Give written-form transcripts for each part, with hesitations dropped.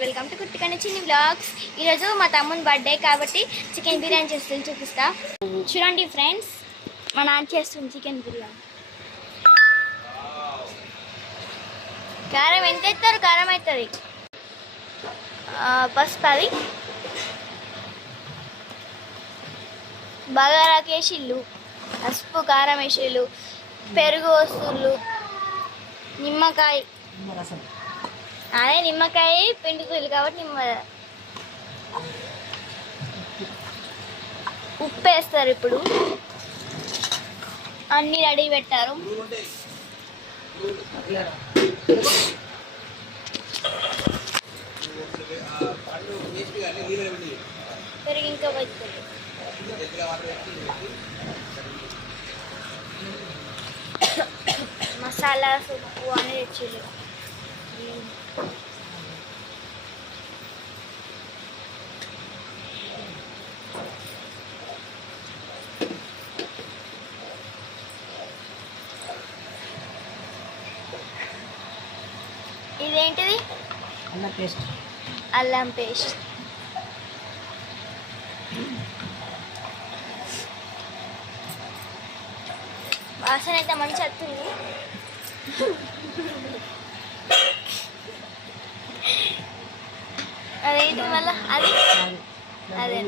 Welcome to కుట్టికన్న చిన్ని vlogs. ఈరోజు మా తమ్ముని బర్త్డే కాబట్టి చికెన్ బిర్యానీ చేస్తుంది, చూపిస్తా. చూడండి ఫ్రెండ్స్, మా నాన్న చేస్తుంది చికెన్ బిర్యానీ. కారం ఎంత ఎత్తారు? కారం అవుతుంది, పసుపు అది బగారాకు వేసిళ్ళు, పసుపు కారం వేసిళ్ళు, పెరుగు వస్తువులు, నిమ్మకాయ, అదే నిమ్మకాయ పిండుతుంది కాబట్టి ఉప్పు వేస్తారు. ఇప్పుడు అన్నీ రెడీ పెట్టారు. పెరుగు ఇంకా పెడుతుంది, మసాలా ఉప్పు అని తెచ్చింది. ఇదేంటిది? అల్లం పేస్ట్. వాసన అయితే మంచి వస్తుంది. అదేంటి మళ్ళా? అది అదే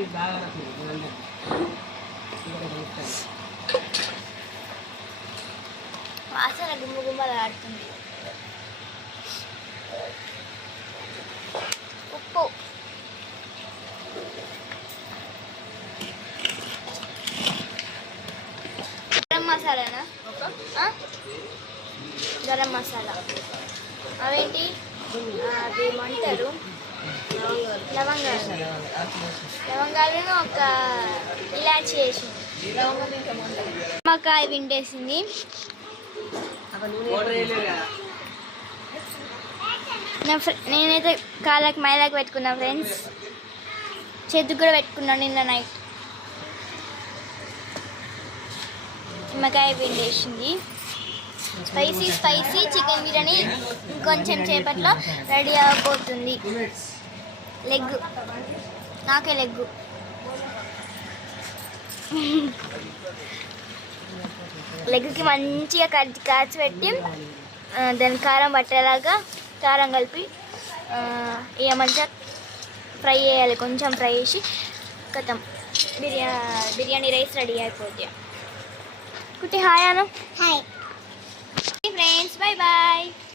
వాసన గుమ్మ గుమ్మలు ఆడుతుంది. ఉప్పు, గరం మసాలానా? గరం మసాలా. అవేంటి? అవి ఏమంటారు? లవంగాలు. లవంగాలను ఒక ఇలాచి వేసింది, నిమ్మకాయ విండేసింది. నేనైతే కాళ్ళకి మైదాకి పెట్టుకున్నా ఫ్రెండ్స్, చేతికి కూడా పెట్టుకున్నాను నిన్న నైట్. నిమ్మకాయ పిండేసింది. స్పైసీ స్పైసీ చికెన్ బిర్యానీ ఇంకొంచెం సేపట్లో రెడీ అయిపోతుంది. లెగ్, నాకే లెగ్గు. లెగ్కి మంచిగా కాచి పెట్టి దాని కారం పట్టేలాగా కారం కలిపి ఇక మంచిగా ఫ్రై చేయాలి. కొంచెం ఫ్రై చేసి కథం బిర్యానీ రైస్ రెడీ అయిపోద్ది. కుట్టి హాయ్ అను. Hi friends, bye bye.